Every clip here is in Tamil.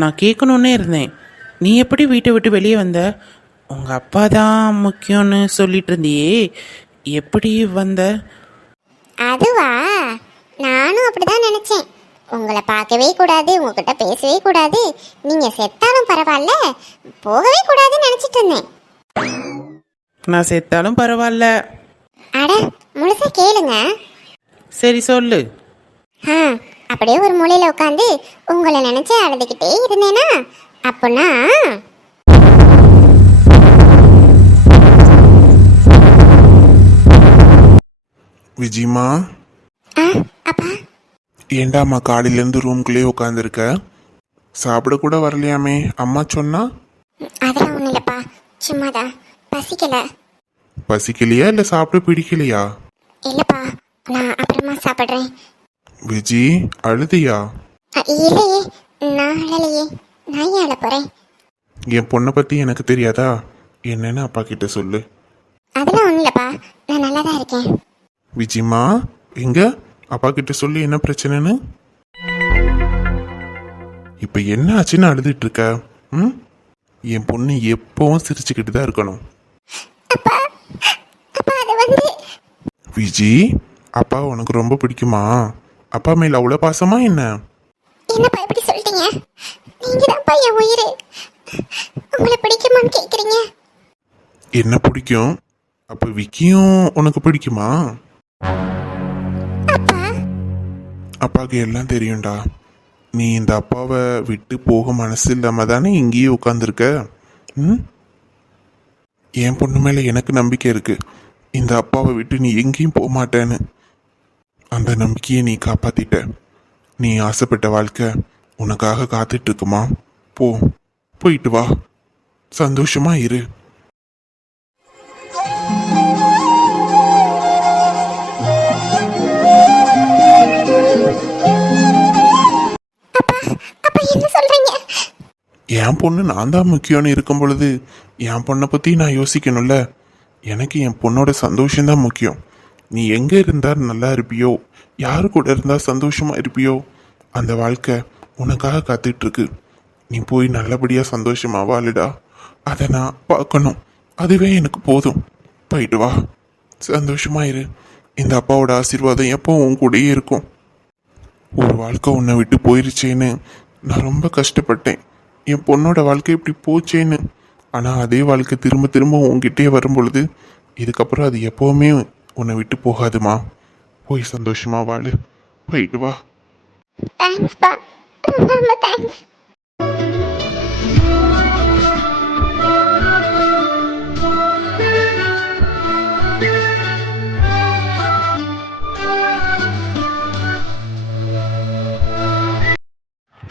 நான் கேட்கணுன்னே இருந்தேன். நீ எப்படி வீட்டை விட்டு வெளியே வந்த? உங்கள் அப்பா தான் முக்கியம்னு சொல்லிட்டு இருந்தியே, எப்படி வந்த? அதுவா, நானும் அப்படிதான் நினைச்சேன். உங்களை பார்க்கவே கூடாது, உங்ககிட்ட பேசவே கூடாது, நீங்க செத்தாலும் பரவாயில்ல, போகவே கூடாதுன்னு நினைச்சிட்டு இருந்தேன். நான் செத்தாலும் பரவாயில்ல. அட, முழுசா கேளுங்க. சரி சொல்லு. அப்படியே ஒரு மூலையில உட்காந்து உங்களை நினைச்சு அழுதுகிட்டே இருந்தேனா, அப்பனா விஜிமா, அப்பா. ஏண்டாம்மா காலையிலேருந்து ரூம்குள்ளேயே உட்காந்துருக்க? சாப்பிட கூட வரலையாமே அம்மா சொன்னா? அதெல்லாம் ஒன்றும் இல்லைப்பா, சும்மாதான், பசிக்கல. பசிக்கலையா இல்லை சாப்பிட பிடிக்கலையா? இல்லைப்பா, நான் அப்புறமா சாப்பிட்றேன். விஜி, அழுதியா? இல்லையே, நான் அழலையே, நான் ஏன் அழ போகிறேன்? என் பொண்ணை பற்றி எனக்கு தெரியாதா? என்னன்னு அப்பா கிட்ட சொல்லு. அதெல்லாம் ஒன்றும் இல்லைப்பா, நான் நல்லா தான் இருக்கேன். விஜிமா, எங்க அப்பா கிட்ட சொல்லி என்ன பிரச்சனைன்னு? இப்ப என்ன ஆச்சுன்னு அழுதுட்டு இருக்க? என் பொண்ணு எப்பவும் சிரிச்சுக்கிட்டு தான் இருக்கணும். விஜி, அப்பா உனக்கு ரொம்ப பிடிக்குமா? அப்பா மேல அவ்வளவு பாசமா என்ன? என்னப்பா இப்படி சொல்லிட்டீங்க? நீங்க தான்ப்பா என் உயிர். உங்களை பிடிக்குமான்னு கேக்குறீங்க? என்ன பிடிக்கும்? அப்ப விக்கியும் உனக்கு பிடிக்குமா? அப்பாவுக்கு எல்லாம் தெரியும்டா. நீ இந்த அப்பாவை விட்டு போக மனசு இல்லாம தானே இங்கேயே உட்காந்துருக்க. என் பொண்ணு மேல எனக்கு நம்பிக்கை இருக்கு. இந்த அப்பாவை விட்டு நீ எங்கேயும் போக மாட்டேன்னு. அந்த நம்பிக்கையை நீ காப்பாத்திட்ட. நீ ஆசைப்பட்ட வாழ்க்கை உனக்காக காத்துட்டு இருக்குமா? போயிட்டு வா, சந்தோஷமா இரு. என் பொண்ணு நான் தான் முக்கியம்னு இருக்கும் பொழுது என் பொண்ணை பற்றி நான் யோசிக்கணும்ல. எனக்கு என் பொண்ணோட சந்தோஷம்தான் முக்கியம். நீ எங்கே இருந்தால் நல்லா இருப்பியோ, யாரு கூட இருந்தால் சந்தோஷமா இருப்பியோ, அந்த வாழ்க்கை உனக்காக காத்துட்ருக்கு. நீ போய் நல்லபடியாக சந்தோஷமா வாழுடா. அதை நான் பார்க்கணும், அதுவே எனக்கு போதும். போயிட்டு வா, சந்தோஷமா இரு. இந்த அப்பாவோட ஆசீர்வாதம் எப்போ உன் கூடயே இருக்கும். ஒரு வாழ்க்கை உன்னை விட்டு போயிருச்சேன்னு நான் ரொம்ப கஷ்டப்பட்டேன். என் பொண்ணோட வாழ்க்கை இப்படி போச்சேன்னு. ஆனால் அதே வாழ்க்கை திரும்ப திரும்ப உங்ககிட்டே வரும் பொழுது இதுக்கப்புறம் அது எப்போவுமே உன்னை விட்டு போகாதுமா. போய் சந்தோஷமா வாழு, போயிட்டு வா.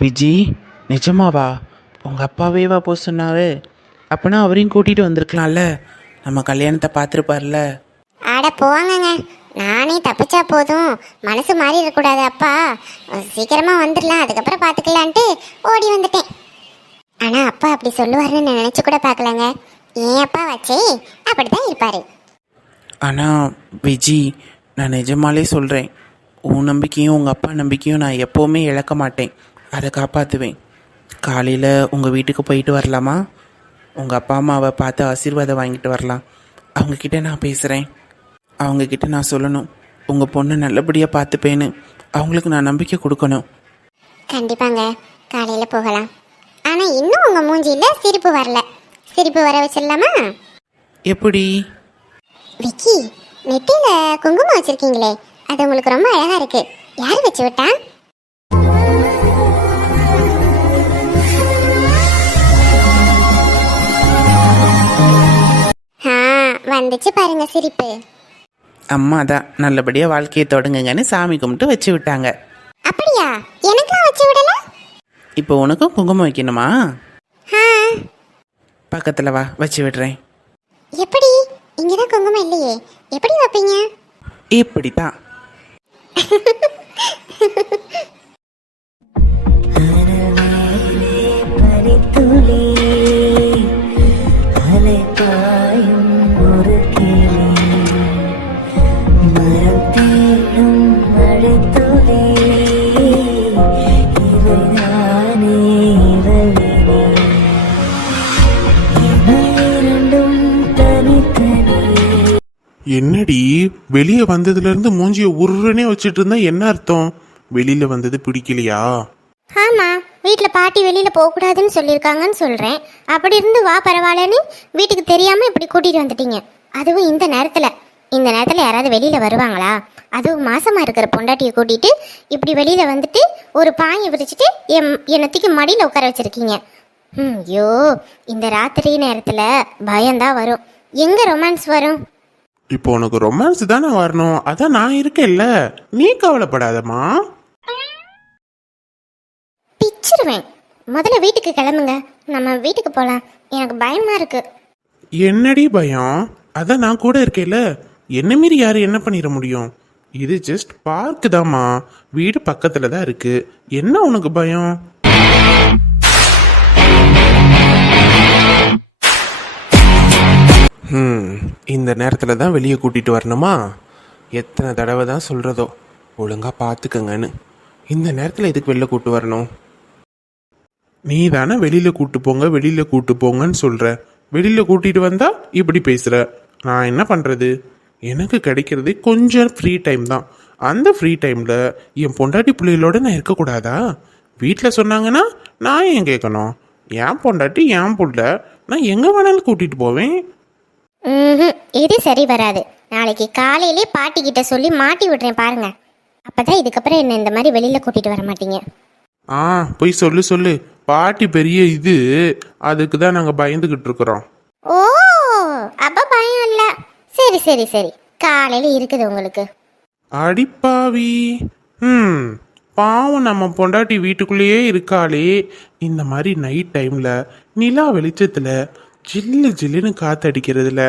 விஜி, நிஜமாவா? உங்கள் அப்பாவேவா போக சொன்னாரு? அப்போனா அவரையும் கூட்டிகிட்டு வந்திருக்கலாம்ல, நம்ம கல்யாணத்தை பார்த்துருப்பார்ல. ஆட போவாங்கங்க, நானே தப்பிச்சா போதும், மனசு மாறி இருக்கக்கூடாது. அப்பா சீக்கிரமா வந்துடலாம், அதுக்கப்புறம் பார்த்துக்கலான்ட்டு ஓடி வந்துட்டேன். ஆனால் அப்பா அப்படி சொல்லுவாருன்னு நான் நினச்சி கூட பார்க்கலங்க. ஏன் அப்பா வச்சே அப்படித்தான் இருப்பாரு. ஆனால் விஜி, நான் நிஜமாலே சொல்கிறேன், உன் நம்பிக்கையும் உங்கள் அப்பா நம்பிக்கையும் நான் எப்போவுமே இழக்க மாட்டேன். அதை காப்பாற்றுவேன். காலையில் உங்கள் வீட்டுக்கு போயிட்டு வரலாமா? உங்கள் அப்பா அம்மாவை பார்த்து ஆசீர்வாதம் வாங்கிட்டு வரலாம். அவங்கக்கிட்ட நான் பேசுகிறேன். அவங்கக்கிட்ட நான் சொல்லணும், உங்கள் பொண்ணை நல்லபடியாக பார்த்துப்பேன்னு. அவங்களுக்கு நான் நம்பிக்கை கொடுக்கணும். கண்டிப்பாங்க, காலையில் போகலாம். ஆனால் இன்னும் உங்கள் மூஞ்சியில் சிரிப்பு வரல. சிரிப்பு வர வச்சிடலாமா? எப்படி? விக்கி, நெத்தியில் குங்குமம் வச்சுருக்கீங்களே, அது உங்களுக்கு ரொம்ப அழகாக இருக்கு. யார் வச்சு விட்டா? வந்துச்சு பாருங்க சிரிப்பு. அம்மா தான் நல்லபடியாக வாழ்க்கையை தொடங்குங்கன்னு சாமி கும்பிட்டு வச்சு விட்டாங்க. அப்படியா? எனக்கும் வச்சு விடல? இப்போ உனக்கும் குங்குமம் வைக்கணுமா? பக்கத்தில் வா, வச்சு விடுறேன். எப்படி? இங்கதான் குங்குமம் இல்லையே, எப்படி வைப்பீங்க? இப்படி தான். மழை துளி இவை நானே என்னடி வெளியே வந்ததுல இருந்து மூஞ்சிய உருன்னே வச்சுட்டு இருந்தா என்ன அர்த்தம்? வெளியில வந்தது பிடிக்கலையா? ஆமா, வீட்டில் பாட்டி வெளியில போகக்கூடாதுன்னு சொல்லியிருக்காங்கன்னு சொல்றேன். அப்படி இருந்து வா பரவாயில்லன்னு வீட்டுக்கு தெரியாம இப்படி கூட்டிட்டு வந்துட்டீங்க. அதுவும் இந்த நேரத்துல யாராவது வெளியில வருவாங்களா? அதுவும் மாசமா இருக்கிற பொண்டாட்டியை கூட்டிட்டு இப்படி வெளியில வந்துட்டு ஒரு பாயை விரிச்சிட்டு என்னத்துக்கு மடியில உட்கார வச்சிருக்கீங்க. ஐயோ, இந்த ராத்திரி நேரத்துல பயம்தான் வரும். எங்க ரொமான்ஸ் வரும்? இப்போ உனக்கு ரொமான்ஸ் தானே வரணும், அதான் நான் இருக்கேன்ல, நீ கவலைப்படாதம்மா. பிச்சிருவேன். முதல்ல வீட்டுக்கு கிளம்புங்க, நம்ம வீட்டுக்கு போலாம். எனக்கு பயமா இருக்கு. என்னடி பயம்? அதான் நான் கூட இருக்கேன்ல, என்ன மீறி யாரு என்ன பண்ணிட முடியும்? இது ஜஸ்ட் பார்க் தாம்மா, வீடு பக்கத்துல தான் இருக்கு. என்ன உனக்கு பயம்? இந்த நேரத்தில் தான் வெளியே கூட்டிகிட்டு வரணுமா? எத்தனை தடவை தான் சொல்கிறதோ ஒழுங்காக பார்த்துக்கங்கன்னு. இந்த நேரத்தில் எதுக்கு வெளில கூட்டு வரணும்? நீ தானே வெளியில் கூட்டு போங்க வெளியில் கூட்டு போங்கன்னு சொல்கிற. வெளியில் கூட்டிகிட்டு வந்தா இப்படி பேசுகிற. நான் என்ன பண்ணுறது? எனக்கு கிடைக்கிறது கொஞ்சம் ஃப்ரீ டைம் தான். அந்த ஃப்ரீ டைமில் என் பொண்டாட்டி பிள்ளைகளோட நான் இருக்கக்கூடாதா? வீட்டில் சொன்னாங்கன்னா நான் ஏன் கேட்கணும்? என் பொண்டாட்டி என் புள்ள, நான் எங்கே வேணாலும் கூட்டிகிட்டு போவேன். இது சரி வராது. நாளைக்கு காலையிலே பாட்டி கிட்ட சொல்லி மாட்டி விடுறேன் பாருங்க. அப்பதான் இதுக்கப்புறம் என்ன இந்த மாதிரி வெளியில கூட்டிட்டு வர மாட்டீங்க. போய் சொல்லு சொல்லு. பாட்டி பெரிய இது, அதுக்கு தான் நாங்கள் பயந்துகிட்டு இருக்கிறோம். ஓ, அப்ப பயம் இல்ல. சரி சரி சரி, காலையில இருக்குது உங்களுக்கு. அடிப்பாவி. பாவம், நம்ம பொண்டாட்டி வீட்டுக்குள்ளேயே இருக்காளே. இந்த மாதிரி நைட் டைம்ல நிலா வெளிச்சத்துல ஜில்லு ஜில்லுன்னு காத்தடிக்கிறதுல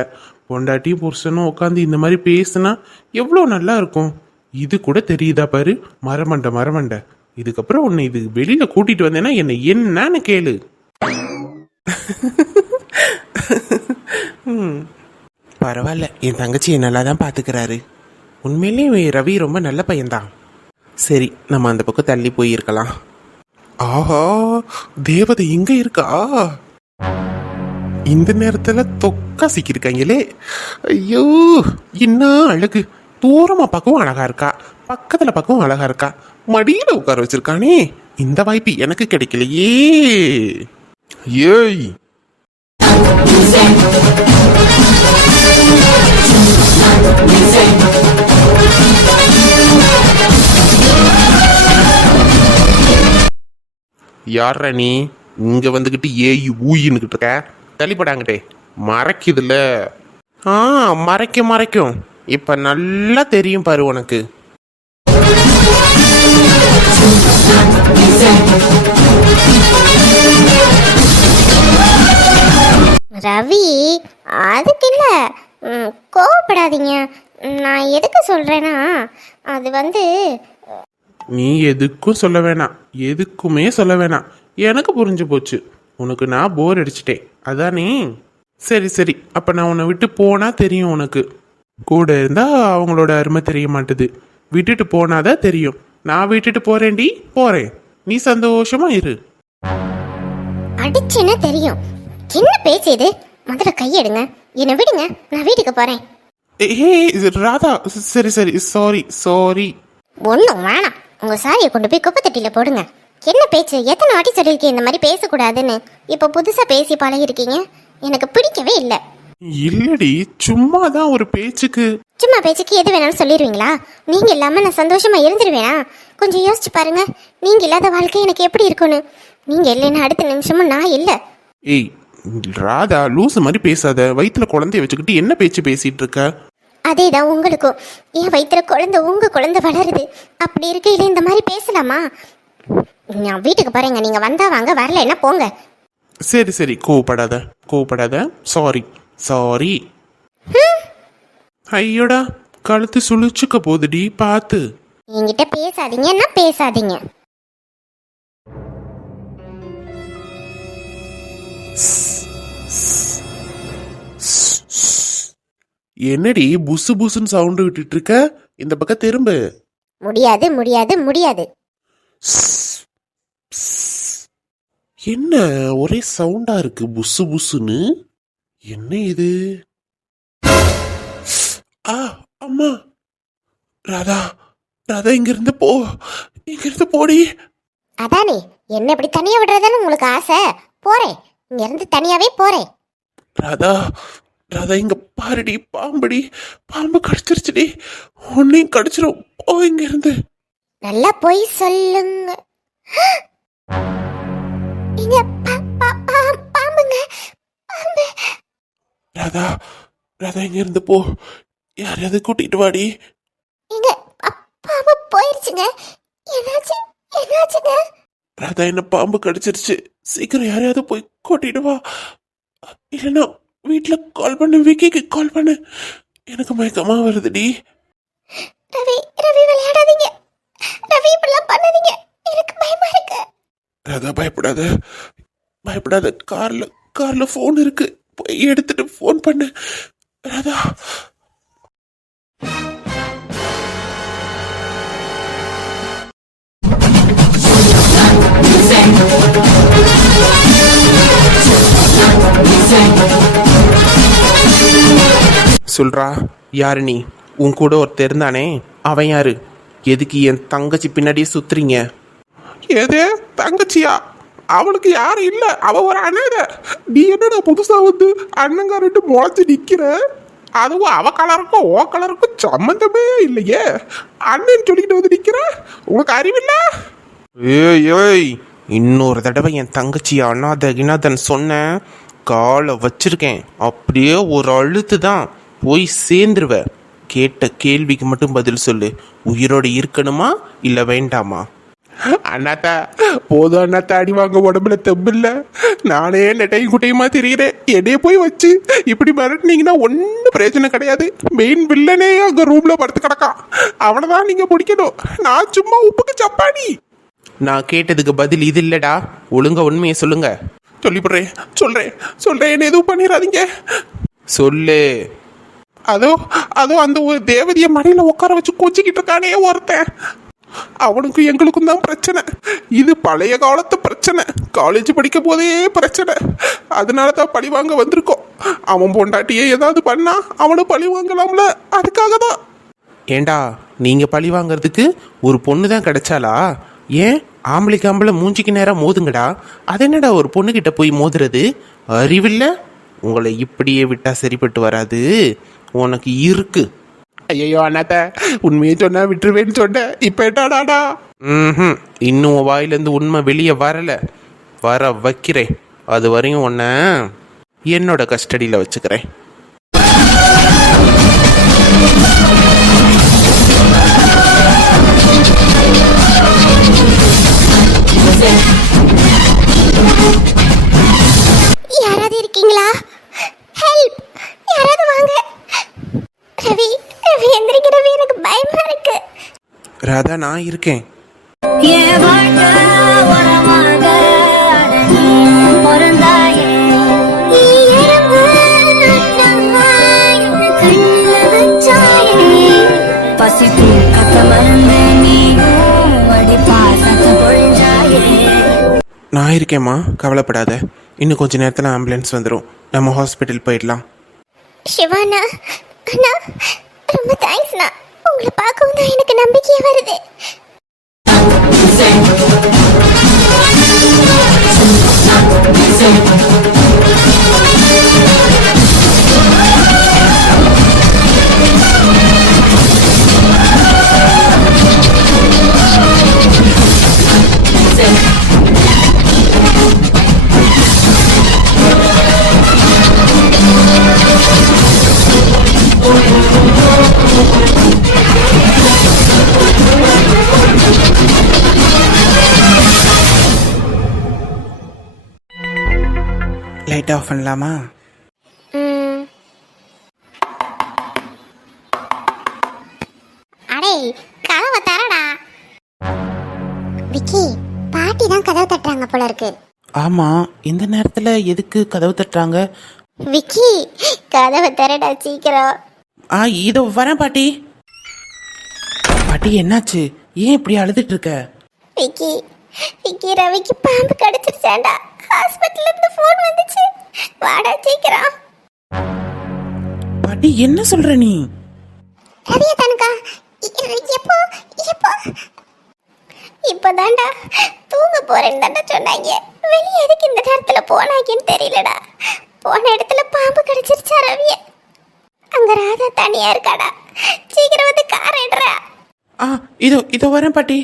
பொண்டாட்டி புருஷனும் உட்காந்து இந்த மாதிரி பேசுனா எவ்வளோ நல்லா இருக்கும். இது கூட தெரியுதா பாரு, மரமண்டை. இதுக்கப்புறம் உன்னை இது வெளியில கூட்டிட்டு வந்தேன்னா என்ன என்னன்னு கேளு. பரவாயில்ல, என் தங்கச்சியை நல்லா தான் பார்த்துக்கிறாரு. உண்மையிலேயே ரவி ரொம்ப நல்ல பையன்தான். சரி, நம்ம அந்த பக்கம் தள்ளி போயிருக்கலாம். ஆஹா, தேவதை இங்க இருக்கா? இந்த நேரத்துல தொக்கா சிக்கிருக்காங்களே. ஐயோ, என்ன அழகு! தூரமா பக்கம் அழகா இருக்கா, பக்கத்துல பக்கம் அழகா இருக்கா, மடியில உட்கார வச்சிருக்கானே. இந்த வாய்ப்பு எனக்கு கிடைக்கலையே. ஏய், யார நீ இங்க வந்துகிட்டு ஏய் ஊயின்னுகிட்டு இருக்க? தள்ளிப்படாங்கட்டே, மறைக்குதுல்ல. மறைக்கும். இப்ப நல்லா தெரியும் பாரு உனக்கு. ரவி, அதுக்கு இல்ல, கோவப்படாதீங்க. நான் எதுக்கு சொல்றேன்னா, அது வந்து நீ எதுக்கும் சொல்ல வேணாம், எதுக்குமே சொல்ல வேணாம். எனக்கு புரிஞ்சு போச்சு, உனக்கு நான் போர் அடிச்சிட்டேன் அதானே. சரி, அப்ப நான் உன்னை விட்டு போனா தெரியும் உனக்கு. கூட இருந்தா அவங்களோட அருமை தெரிய மாட்டுது, விட்டுட்டு போனாதான் தெரியும். நான் விட்டுட்டு போறேன்டி, போறேன். நீ சந்தோஷமா இரு. அடிச்சுன்னு தெரியும். என்ன பேச்சு இது? முதல்ல கையெடுங்க, என்னை விடுங்க, நான் வீட்டுக்கு போறேன். ராதா, சரி சாரி. ஒன்றும் வேணாம், உங்க சாரியை கொண்டு போய் குப்பை தொட்டியில போடுங்க. என்ன பேச்சு? எத்தனை வாட்டி சொல்லியிருக்கேன் இந்த மாதிரி பேசக்கூடாதுன்னு. இப்போ புதுசா பேசி பழகிருக்கீங்க, எனக்கு பிடிக்கவே இல்லை. இல்லடி, சும்மா தான் ஒரு பேச்சுக்கு. சும்மா பேச்சுக்கு எது வேணாலும் சொல்லிடுவீங்களா? நீங்க இல்லாம நான் சந்தோஷமா இருந்துருவேனா? கொஞ்சம் யோசிச்சு பாருங்க, நீங்க இல்லாத வாழ்க்கை எனக்கு எப்படி இருக்கும்னு. நீங்க இல்லைன்னா அடுத்த நிமிஷமும் நான் இல்லை. ஏய் ராதா, லூசு மாதிரி பேசாத. வயிற்றுல குழந்தைய வச்சுக்கிட்டு என்ன பேச்சு பேசிட்டு இருக்க? அதேதான் உங்களுக்கும். என் வயிற்றுல குழந்தை, உங்க குழந்தை வளருது. அப்படி இருக்கையில இந்த மாதிரி பேசலாமா? நான் வீட்டுக்கு போறேங்க, நீங்க வந்தா வாங்க, வரல என்ன போங்க. சரி, கோவப்படாத. சாரி. ஐயோடா, கழுத்து சுழிச்சுக்க போகுதுடி, பார்த்து. என்கிட்ட பேசாதீங்கன்னா பேசாதீங்க. என்னடி புசு புசுன்னு சவுண்டு விட்டுட்டு இருக்க? இந்த பக்கம் திரும்ப. முடியாது. என்ன ஒரே சவுண்டா இருக்கு, புசு புசுன்னு? என்ன இது? அம்மா. ராதா, ராதா, இங்கிருந்து போ, இங்கிருந்து போடி. அதானே என்ன இப்படி தனியா விடுறதுன்னு உங்களுக்கு ஆசை. போறேன், இங்க இருந்து தனியாவே போறேன். ராதா, ராதா, இங்க பாருடி, பாம்புடி, பாம்பு கடிச்சிருச்சுடி, உன்னையும் கடிச்சிரும், போ இங்க இருந்து. நல்லா போய் சொல்லுங்க. இங்க பாம்புங்க, பாம்பு. ராதா, ராதா, இங்க இருந்து போ, யாரையாவது கூட்டிட்டு வாடி. இங்க பாம்பு போயிருச்சுங்க. என்னாச்சு, என்னாச்சுங்க? ராதா, என்ன பாம்பு கடிச்சிருச்சு, சீக்கிரம் யாரையாவது போய் கூட்டிட்டு வா. இல்லைன்னா வீட்டுல கால் பண்ணு, விக்கிக்கு கால் பண்ணு, எனக்கு மயக்கமா வருதுடி. ரவி, ரவி விளையாடாதீங்க. ரவி இப்படிலாம் பண்ணாதீங்க, எனக்கு பயமா இருக்கு. ராதா, பயப்படாத, பயப்படாத, கார்ல போன் இருக்கு, போய் எடுத்துட்டு போன் பண்ணு. ராதா. சொல்றா, யாரு நீ? உன் கூட ஒருத்தர் இருந்தானே, அவன் யாரு? எதுக்கு என் தங்கச்சி பின்னாடியே சுத்துறீங்க? எது தங்கச்சியா? அவளுக்கு யாரும் இல்ல, அவ ஒரு அண்ணன். நீ என்னடா புதுசா வந்து அண்ணங்காரிட்டு முளைச்சு நிக்கிற? அதுவும் அவ கலருக்கும் ஓ கலருக்கும் சம்மந்தமே இல்லையே, அண்ணன் சொல்லிக்கிட்டு வந்து நிக்கிற. உனக்கு அறிவில்ல? ஏய் ஏய், இன்னொரு தடவை என் தங்கச்சி அனாத கினாதன் சொன்ன காலை வச்சிருக்கேன், அப்படியே ஒரு அழுத்து தான் போய் சேர்ந்துருவ. கேட்ட கேள்விக்கு மட்டும் பதில் சொல்லு. உயிரோடு இருக்கணுமா இல்லை வேண்டாமா? அண்ணாத்தா, போதும் அண்ணாத்தா, அடி வாங்க உடம்புல தெம்பில்ல. நானே நெட்டையும் குட்டையுமா தெரியுறேன். என்னைய போய் வச்சு இப்படி மிரட்டினீங்கன்னா ஒன்றும் பிரயோஜனம் கிடையாது. மெயின் வில்லனே அங்கே ரூம்ல படுத்து கிடக்கான், அவனை தான் நீங்க பிடிக்கணும். நான் சும்மா உப்புக்கு சப்பாடி. நான் கேட்டதுக்கு பதில் இது இல்லடா, ஒழுங்கா உண்மையை சொல்லுங்க. சொல்லிவிடுறேன், சொல்றேன், என்ன எதுவும் பண்ணிடாதீங்க. சொல்லு. அதோ அதோ அந்த ஒரு தேவதைய மடியில உட்கார வச்சு கோச்சிக்கிட்டு இருக்கானே ஒருத்தன், அவனுக்கும் எங்களுக்கும் தான் பிரச்சனை. இது பழைய காலத்து பிரச்சனை, காலேஜ் படிக்கும் போதே பிரச்சனை. அதனால தான் பழி வாங்க வந்திருக்கோம். அவன் பொண்டாட்டியே ஏதாவது பண்ணா அவனும் பழி வாங்கலாம்ல, அதுக்காக தான். ஏண்டா, நீங்க பழி வாங்குறதுக்கு ஒரு பொண்ணு தான் கிடைச்சாலா? ஏன் ஆம்பளைக்கு ஆம்பளை மூஞ்சிக்கு நேரம் மோதுங்கடா. அது என்னடா ஒரு பொண்ணுகிட்ட போய் மோதுறது? அறிவில்ல? உங்களை இப்படியே விட்டா சரிப்பட்டு வராது, உனக்கு இருக்கு. ஐயோ அண்ணாத்த, உண்மையை சொன்னா விட்டுருவேன்னு சொன்னேன், இப்ப என்னடாடா? ம், இன்னும் உன் வாயிலேருந்து உண்மை வெளியே வரல, வர வைக்கிறேன். அது வரையும் உன்னை என்னோட கஸ்டடியில் வச்சுக்கிறேன். யாராவது இருக்கீங்களா? ஹெல்ப், யாராவது வாங்க. ரவி, ரவி எந்திரிக்க ரவி, எனக்கு பயமா இருக்கு. ராதா, நான் இருக்கேன். நான் இருக்கேம்மா, கவலைப்படாத. இன்னும் கொஞ்ச நேரத்தில் ஆம்புலன்ஸ் வந்துடும், நம்ம ஹாஸ்பிட்டல் போயிடலாம். சிவானா அண்ணா, ரொம்ப தேங்க்ஸ்ண்ணா. உங்களை பார்க்கவும் தான் எனக்கு நம்பிக்கையே வருது. லைட் ஆஃப் பண்ணலாமா? அடே, கதவை தரடா. விக்கி, பாட்டி தான் கதவை தட்டுறாங்க போல இருக்கு. ஆமாம், இந்த நேரத்தில் எதுக்கு கதவு தட்டுறாங்க? விக்கி, கதவை தரடா சீக்கிரம். இதோ வரேன் பாட்டி. பாட்டி, என்னாச்சு? ஏன் இப்படி அழுதுட்டு இருக்க? விக்கி, விக்கி, ரவிக்கு பாம்பு கடிச்சிருச்சாண்டா. ஹாஸ்பிட்டல்ல இருந்து ஃபோன் வந்துச்சு, வாடா சீக்கிரம். பாட்டி, என்ன சொல்ற நீ? ரவியா தானுக்கா? எப்போ எப்போ? இப்பதான்டா தூங்க போறேன்னு தான்டா சொன்னாங்க. வெளியே எதுக்கு இந்த நேரத்துல போனாங்கன்னு தெரியலடா. போன இடத்துல பாம்பு கடிச்சிருச்சா ரவிய? அங்க ராதா தனியா இருக்காடா. சீக்கிரம் வந்து கார் எடுறா. இதோ வரேன் பாட்டி.